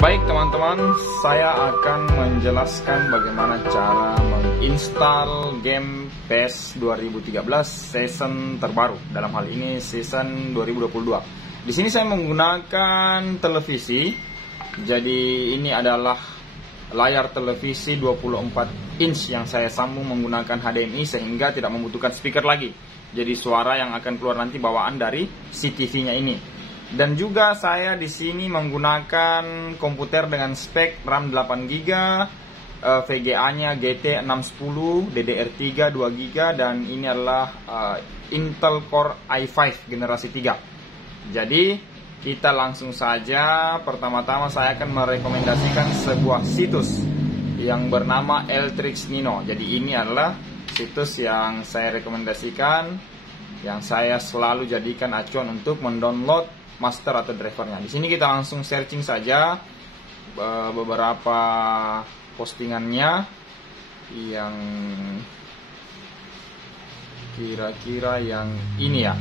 Baik teman-teman, saya akan menjelaskan bagaimana cara menginstal game PES 2013 season terbaru. Dalam hal ini season 2022. Di sini saya menggunakan televisi. Jadi ini adalah layar televisi 24 inch yang saya sambung menggunakan HDMI sehingga tidak membutuhkan speaker lagi. Jadi suara yang akan keluar nanti bawaan dari CTV-nya ini. Dan juga saya di sini menggunakan komputer dengan spek RAM 8GB, VGA-nya GT 610, DDR3 2GB, dan ini adalah Intel Core i5 generasi 3. Jadi kita langsung saja. Pertama-tama saya akan merekomendasikan sebuah situs yang bernama Eltrix Nino. Jadi ini adalah situs yang saya rekomendasikan, yang saya selalu jadikan acuan untuk mendownload master atau drivernya. Di sini kita langsung searching saja beberapa postingannya yang kira-kira yang ini ya,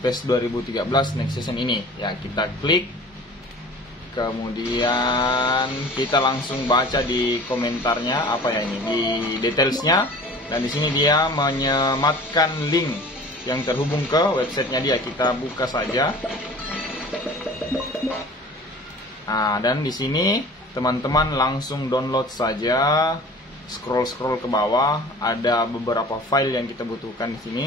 PES 2013 next season ini. Ya, kita klik. Kemudian kita langsung baca di komentarnya apa ya ini, di detailsnya, dan di sini dia menyematkan link yang terhubung ke websitenya dia. Kita buka saja. Nah, dan di sini teman-teman langsung download saja. Scroll ke bawah, ada beberapa file yang kita butuhkan di sini.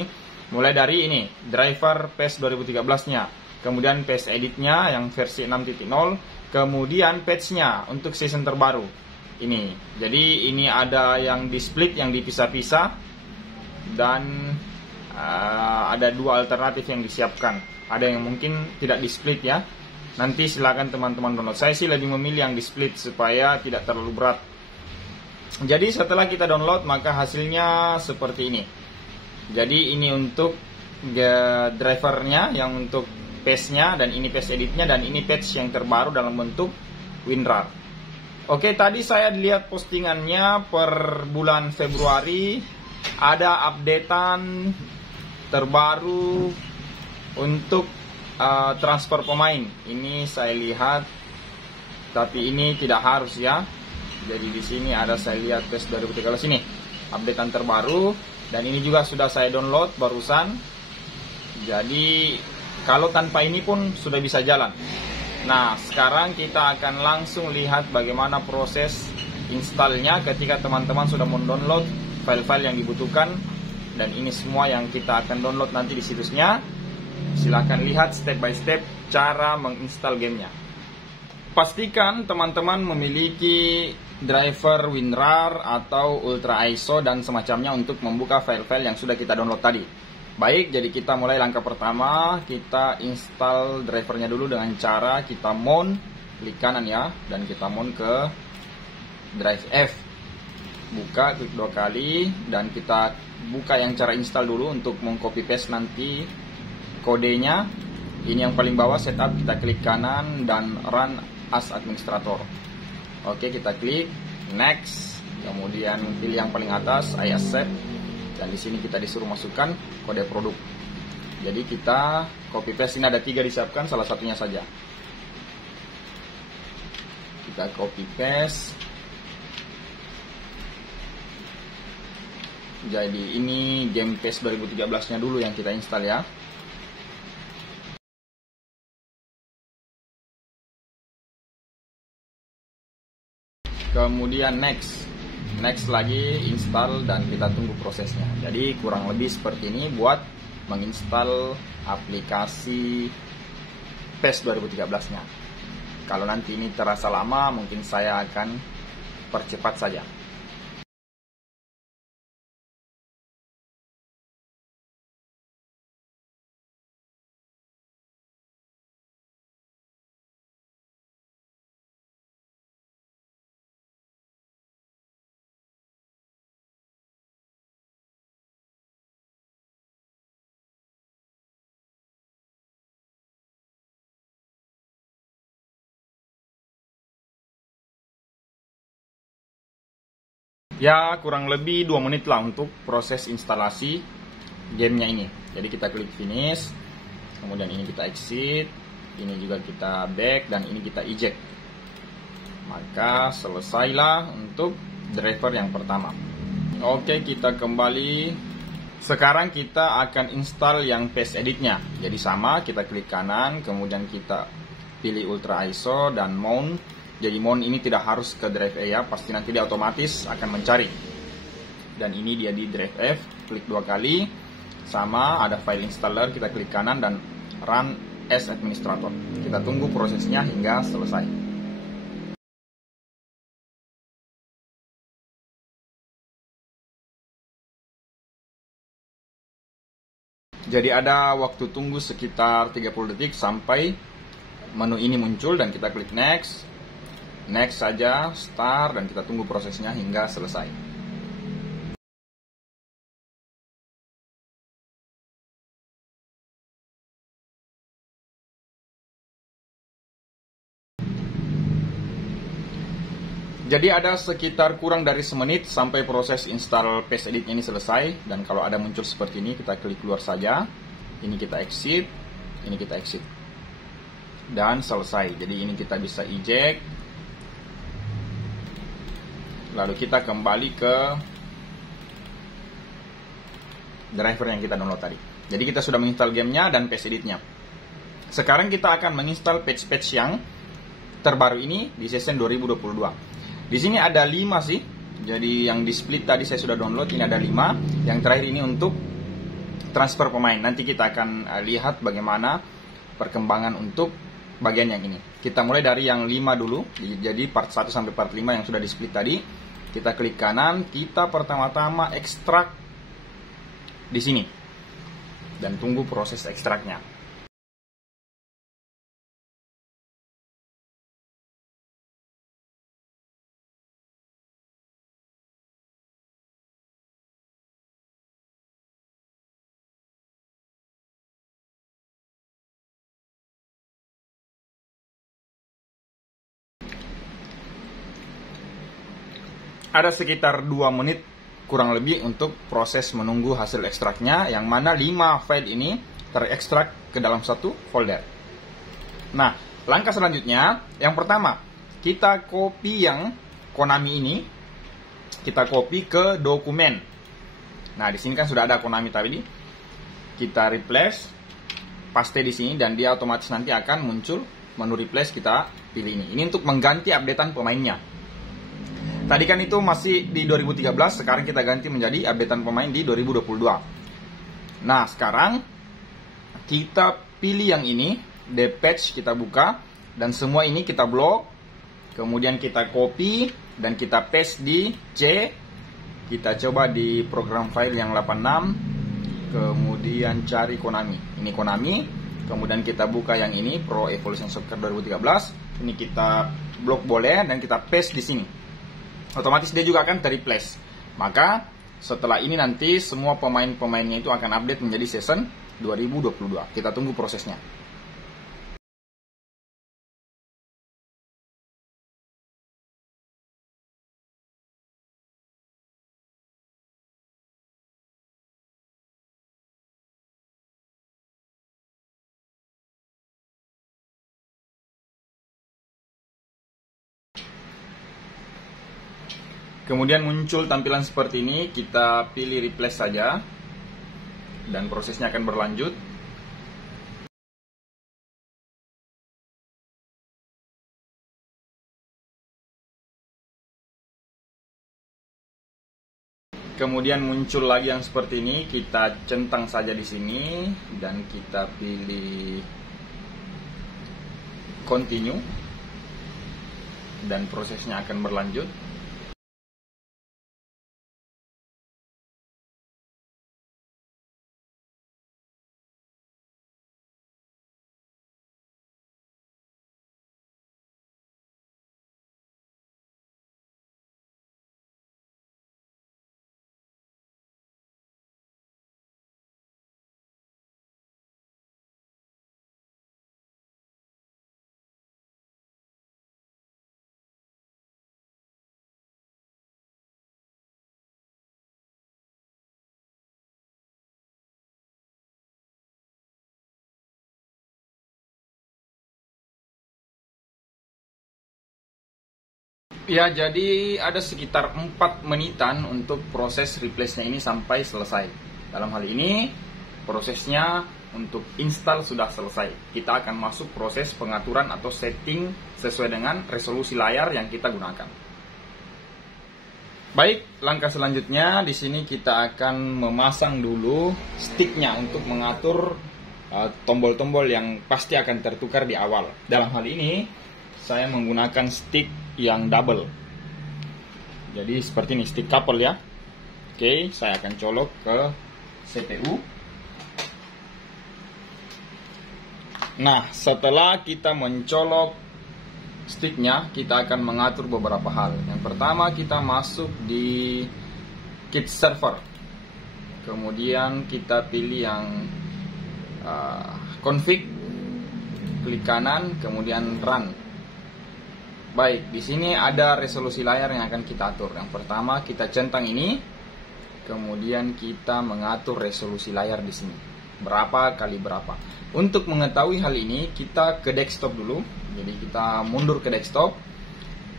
Mulai dari ini, driver PES 2013-nya, kemudian PES editnya yang versi 6.0, kemudian patch-nya untuk season terbaru. Ini. Jadi ini ada yang di split, yang dipisah-pisah, dan ada dua alternatif yang disiapkan. Ada yang mungkin tidak di split ya. Nanti silakan teman-teman download. Saya sih lebih memilih yang di split supaya tidak terlalu berat. Jadi setelah kita download maka hasilnya seperti ini. Jadi ini untuk drivernya, yang untuk PES-nya, dan ini PES editnya, dan ini patch yang terbaru dalam bentuk WinRAR. Oke, tadi saya lihat postingannya per bulan Februari ada updatean terbaru untuk transfer pemain. Ini saya lihat, tapi ini tidak harus ya. Jadi di sini ada, saya lihat PES 2013 ini updatean terbaru, dan ini juga sudah saya download barusan. Jadi kalau tanpa ini pun sudah bisa jalan. Nah, sekarang kita akan langsung lihat bagaimana proses installnya ketika teman-teman sudah mendownload file-file yang dibutuhkan. Dan ini semua yang kita akan download nanti di situsnya. Silahkan lihat step by step cara menginstal gamenya. Pastikan teman-teman memiliki driver WinRAR atau Ultra ISO dan semacamnya untuk membuka file-file yang sudah kita download tadi. Baik, jadi kita mulai langkah pertama. Kita install drivernya dulu dengan cara kita mount, klik kanan ya, dan kita mount ke drive F. Buka, klik 2 kali, dan kita buka yang cara install dulu untuk mengcopy paste nanti kodenya. Ini yang paling bawah, setup, kita klik kanan dan run as administrator. Oke, kita klik next, kemudian pilih yang paling atas I accept, dan di sini kita disuruh masukkan kode produk. Jadi kita copy paste, ini ada 3 disiapkan, salah satunya saja. Kita copy paste. Jadi ini game PES 2013-nya dulu yang kita install ya. Kemudian next lagi install, dan kita tunggu prosesnya. Jadi kurang lebih seperti ini buat menginstal aplikasi PES 2013-nya. Kalau nanti ini terasa lama, mungkin saya akan percepat saja. Ya, kurang lebih 2 menit lah untuk proses instalasi gamenya ini. Jadi kita klik finish, kemudian ini kita exit, ini juga kita back, dan ini kita eject. Maka selesailah untuk driver yang pertama. Oke, kita kembali. Sekarang kita akan install yang paste editnya. Jadi sama, kita klik kanan, kemudian kita pilih Ultra ISO dan mount. Jadi mount ini tidak harus ke drive E ya, pasti nanti dia otomatis akan mencari. Dan ini dia di drive F, klik 2 kali. Sama, ada file installer, kita klik kanan dan run as administrator. Kita tunggu prosesnya hingga selesai. Jadi ada waktu tunggu sekitar 30 detik sampai menu ini muncul dan kita klik next. Next saja, start, dan kita tunggu prosesnya hingga selesai. Jadi ada sekitar kurang dari semenit sampai proses install paste edit ini selesai. Dan kalau ada muncul seperti ini, kita klik keluar saja. Ini kita exit, ini kita exit. Dan selesai. Jadi ini kita bisa eject. Lalu kita kembali ke driver yang kita download tadi. Jadi kita sudah menginstal gamenya dan paste editnya. Sekarang kita akan menginstal patch-patch yang terbaru ini di season 2022. Di sini ada 5 sih. Jadi yang di split tadi saya sudah download, ini ada 5. Yang terakhir ini untuk transfer pemain. Nanti kita akan lihat bagaimana perkembangan untuk bagian yang ini. Kita mulai dari yang 5 dulu. Jadi part 1 sampai part 5 yang sudah di split tadi. Kita klik kanan, kita pertama-tama ekstrak di sini. Dan tunggu proses ekstraknya. Ada sekitar 2 menit kurang lebih untuk proses menunggu hasil ekstraknya, yang mana 5 file ini terekstrak ke dalam satu folder. Nah, langkah selanjutnya, yang pertama, kita copy yang Konami ini, kita copy ke dokumen. Nah, di sini kan sudah ada Konami tadi. Kita replace, paste di sini, dan dia otomatis nanti akan muncul menu replace, kita pilih ini. Ini untuk mengganti updatean pemainnya. Tadi kan itu masih di 2013, sekarang kita ganti menjadi updatean pemain di 2022. Nah, sekarang kita pilih yang ini, the patch, kita buka, dan semua ini kita blok, kemudian kita copy, dan kita paste di C, kita coba di program file yang 86, kemudian cari Konami. Ini Konami, kemudian kita buka yang ini, Pro Evolution Soccer 2013, ini kita blok boleh, dan kita paste di sini. Otomatis dia juga akan ter-replace. Maka setelah ini nanti semua pemain-pemainnya itu akan update menjadi season 2022. Kita tunggu prosesnya. Kemudian muncul tampilan seperti ini, kita pilih replace saja, dan prosesnya akan berlanjut. Kemudian muncul lagi yang seperti ini, kita centang saja di sini, dan kita pilih continue, dan prosesnya akan berlanjut. Ya, jadi ada sekitar 4 menitan untuk proses replace-nya ini sampai selesai. Dalam hal ini, prosesnya untuk install sudah selesai. Kita akan masuk proses pengaturan atau setting sesuai dengan resolusi layar yang kita gunakan. Baik, langkah selanjutnya di sini kita akan memasang dulu sticknya untuk mengatur tombol-tombol yang pasti akan tertukar di awal. Dalam hal ini, saya menggunakan stick yang double. Jadi seperti ini, stick couple ya. Oke, saya akan colok ke CPU. Nah, setelah kita mencolok sticknya, kita akan mengatur beberapa hal. Yang pertama, kita masuk di kit server. Kemudian kita pilih yang config, klik kanan, kemudian run. Baik, di sini ada resolusi layar yang akan kita atur. Yang pertama, kita centang ini, kemudian kita mengatur resolusi layar di sini. Berapa kali berapa. Untuk mengetahui hal ini, kita ke desktop dulu. Jadi kita mundur ke desktop.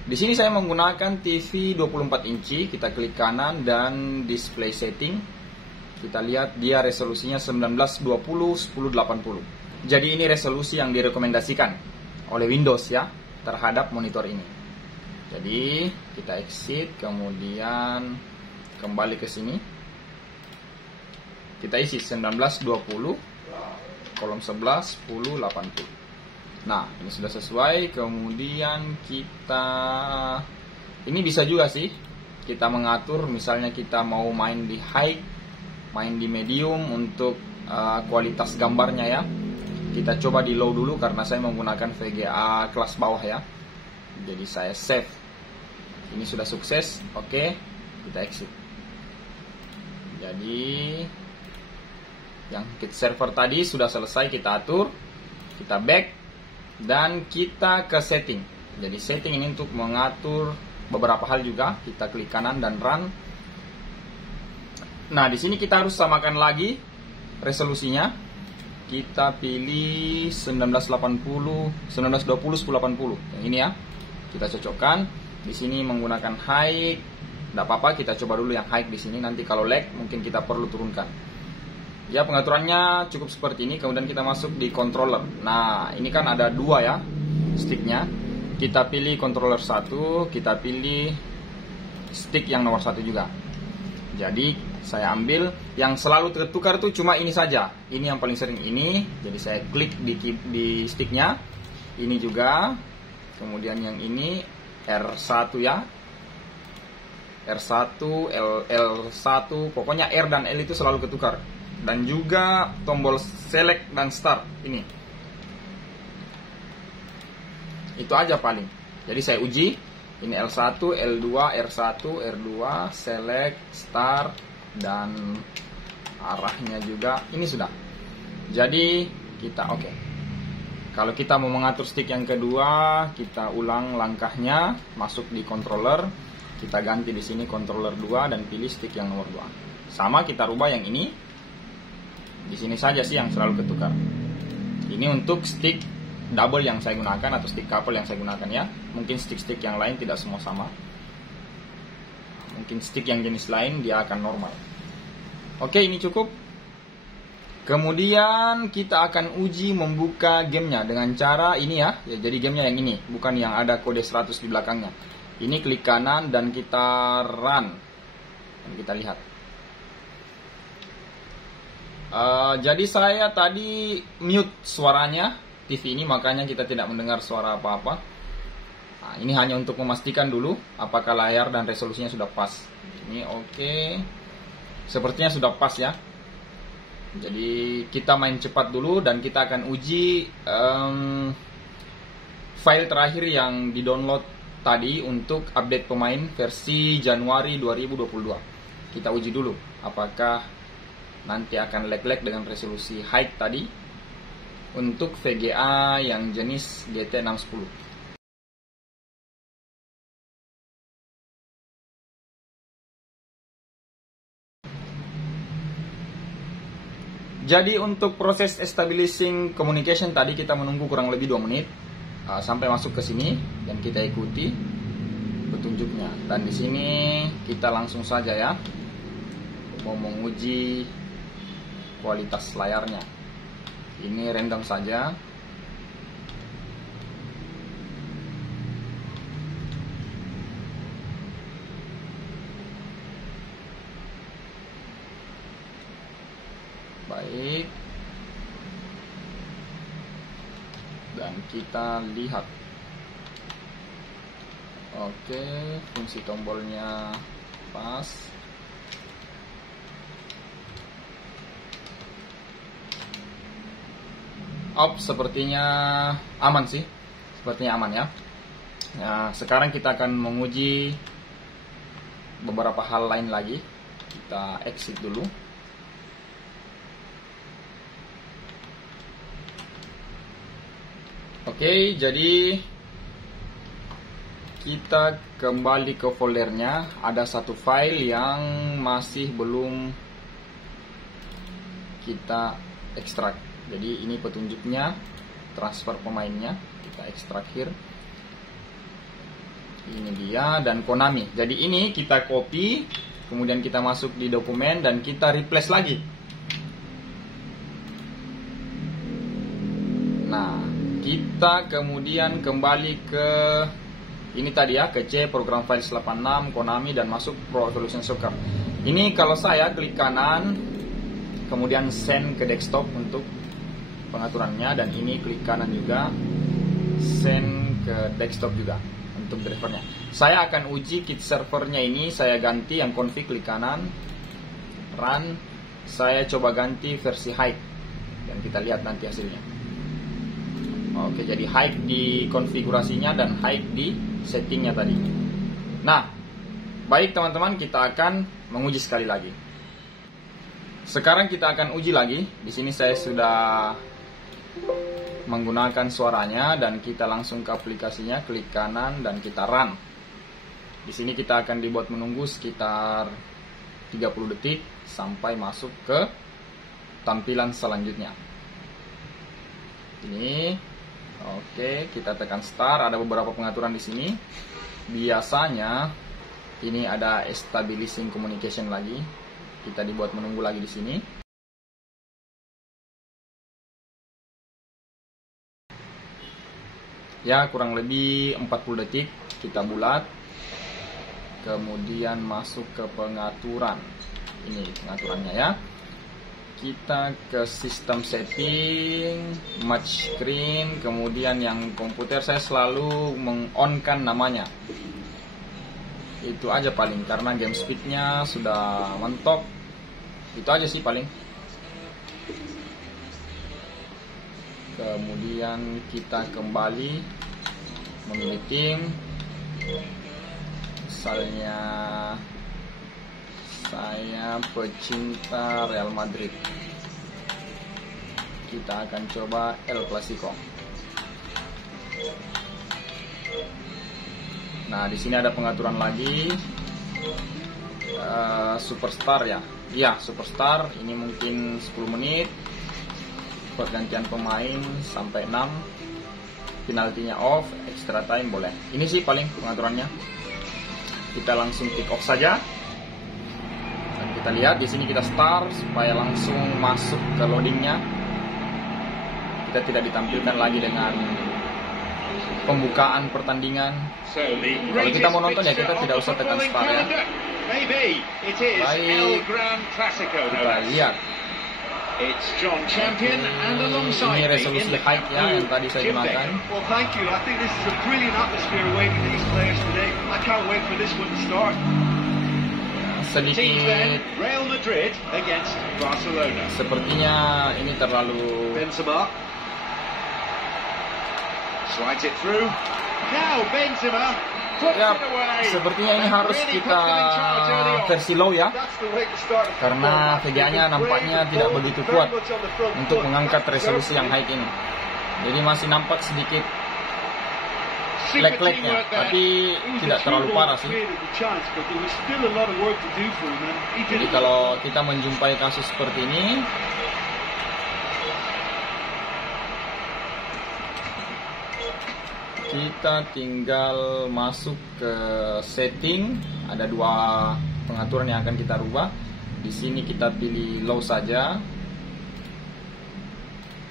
Di sini saya menggunakan TV 24 inci. Kita klik kanan dan display setting. Kita lihat dia resolusinya 1920x1080. Jadi ini resolusi yang direkomendasikan oleh Windows ya terhadap monitor ini. Jadi kita exit, kemudian kembali ke sini. Kita isi 1920 kolom 11 1080. Nah, ini sudah sesuai. Kemudian kita ini bisa juga sih kita mengatur, misalnya kita mau main di high, main di medium untuk kualitas gambarnya ya. Kita coba di low dulu karena saya menggunakan VGA kelas bawah ya. Jadi saya save. Ini sudah sukses. Oke, kita exit. Jadi yang kit server tadi sudah selesai kita atur. Kita back dan kita ke setting. Jadi setting ini untuk mengatur beberapa hal juga. Kita klik kanan dan run. Nah, di sini kita harus samakan lagi resolusinya. Kita pilih 1920 1080. Yang ini ya. Kita cocokkan. Di sini menggunakan high. Tidak apa-apa, kita coba dulu yang high di sini. Nanti kalau lag mungkin kita perlu turunkan. Ya, pengaturannya cukup seperti ini. Kemudian kita masuk di controller. Nah, ini kan ada dua ya sticknya. Kita pilih controller 1. Kita pilih stick yang nomor 1 juga. Jadi saya ambil yang selalu tertukar tuh cuma ini saja. Ini yang paling sering ini. Jadi saya klik di sticknya. Ini juga. Kemudian yang ini R1 ya. R1, L1, pokoknya R dan L itu selalu ketukar. Dan juga tombol select dan start ini. Itu aja paling. Jadi saya uji. Ini L1, L2, R1, R2, select, start, dan arahnya juga. Ini sudah. Jadi kita oke. Kalau kita mau mengatur stick yang kedua, kita ulang langkahnya, masuk di controller, kita ganti di sini controller 2 dan pilih stick yang nomor 2. Sama kita rubah yang ini. Di sini saja sih yang selalu ketukar. Ini untuk stick double yang saya gunakan atau stick couple yang saya gunakan ya. Mungkin stick-stick yang lain tidak semua sama. Mungkin stick yang jenis lain dia akan normal. Oke, ini cukup. Kemudian kita akan uji membuka gamenya dengan cara ini ya. Jadi gamenya yang ini, bukan yang ada kode 100 di belakangnya. Ini klik kanan dan kita run. Dan kita lihat. Jadi saya tadi mute suaranya TV ini, makanya kita tidak mendengar suara apa-apa. Nah, ini hanya untuk memastikan dulu apakah layar dan resolusinya sudah pas. Ini oke. Sepertinya sudah pas ya. Jadi kita main cepat dulu dan kita akan uji file terakhir yang di-download tadi untuk update pemain versi Januari 2022. Kita uji dulu apakah nanti akan lag-lag dengan resolusi high tadi untuk VGA yang jenis GT610. Jadi untuk proses establishing communication tadi kita menunggu kurang lebih 2 menit sampai masuk ke sini dan kita ikuti petunjuknya. Dan di sini kita langsung saja ya mau menguji kualitas layarnya. Ini random saja. Baik. Dan kita lihat. Oke, fungsi tombolnya pas. Sepertinya aman sih. Sepertinya aman ya. Nah, sekarang kita akan menguji beberapa hal lain lagi. Kita exit dulu. Oke, jadi kita kembali ke foldernya. Ada satu file yang masih belum kita ekstrak. Jadi ini petunjuknya, transfer pemainnya. Kita ekstrak here. Ini dia, dan Konami. Jadi ini kita copy, kemudian kita masuk di dokumen dan kita replace lagi. Nah, kita kemudian kembali ke ini tadi ya, ke C, program files 86, Konami, dan masuk Pro Evolution Soccer. Ini kalau saya klik kanan, kemudian send ke desktop untuk pengaturannya, dan ini klik kanan juga, send ke desktop juga untuk drivernya. Saya akan uji kit servernya ini, saya ganti yang config, klik kanan, run, saya coba ganti versi high, dan kita lihat nanti hasilnya. Oke, jadi high di konfigurasinya dan high di settingnya tadi. Nah, baik teman-teman, kita akan menguji sekali lagi. Sekarang kita akan uji lagi. Di sini saya sudah menggunakan suaranya dan kita langsung ke aplikasinya, klik kanan dan kita run. Di sini kita akan dibuat menunggu sekitar 30 detik sampai masuk ke tampilan selanjutnya. Ini, oke, kita tekan start. Ada beberapa pengaturan di sini. Biasanya ini ada stabilizing communication lagi. Kita dibuat menunggu lagi di sini. Ya, kurang lebih 40 detik kita bulat. Kemudian masuk ke pengaturan. Ini pengaturannya ya. Kita ke sistem setting, match screen, kemudian yang komputer saya selalu meng-on-kan namanya. Itu aja paling, karena game speednya sudah mentok. Itu aja sih paling. Kemudian kita kembali memilih tim. Misalnya saya pecinta Real Madrid. Kita akan coba El Clasico. Nah, di sini ada pengaturan lagi. Superstar ya. Iya, Superstar. Ini mungkin 10 menit. Pergantian pemain sampai 6. Penaltinya off, extra time boleh. Ini sih paling pengaturannya. Kita langsung kick off saja. Dan kita lihat di sini kita start supaya langsung masuk ke loadingnya. Kita tidak ditampilkan lagi dengan pembukaan pertandingan. Kalau kita mau nonton ya kita tidak usah tekan start ya. Baik, kita lihat. Ini resolusi high ya yang tadi saya gunakan. Sedikit sepertinya ini terlalu ya, sepertinya ini harus kita versi low ya, karena VGA-nya nampaknya tidak begitu kuat untuk mengangkat resolusi yang high ini. Jadi masih nampak sedikit lag-lagnya, tapi tidak terlalu parah sih. Jadi kalau kita menjumpai kasus seperti ini, kita tinggal masuk ke setting. Ada dua pengaturan yang akan kita rubah. Di sini kita pilih low saja.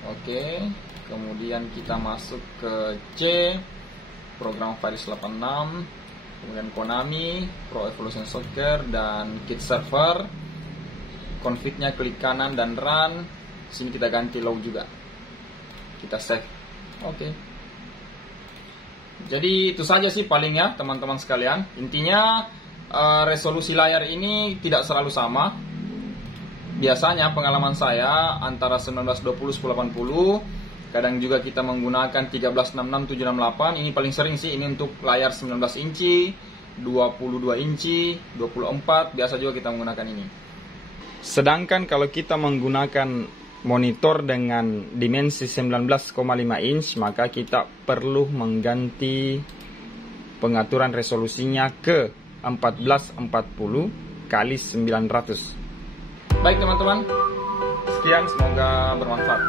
Oke, kemudian kita masuk ke C, program Virus 86, kemudian Konami, Pro Evolution Soccer, dan Kit Server. Config-nya klik kanan dan run. Sini kita ganti low juga. Kita save. Oke. Jadi itu saja sih paling ya teman-teman sekalian. Intinya resolusi layar ini tidak selalu sama. Biasanya pengalaman saya antara 1920 1080, kadang juga kita menggunakan 1366 768. Ini paling sering sih, ini untuk layar 19 inci, 22 inci, 24, biasa juga kita menggunakan ini. Sedangkan kalau kita menggunakan monitor dengan dimensi 19,5 inch, maka kita perlu mengganti pengaturan resolusinya ke 1440 kali 900. Baik teman-teman, sekian, semoga bermanfaat.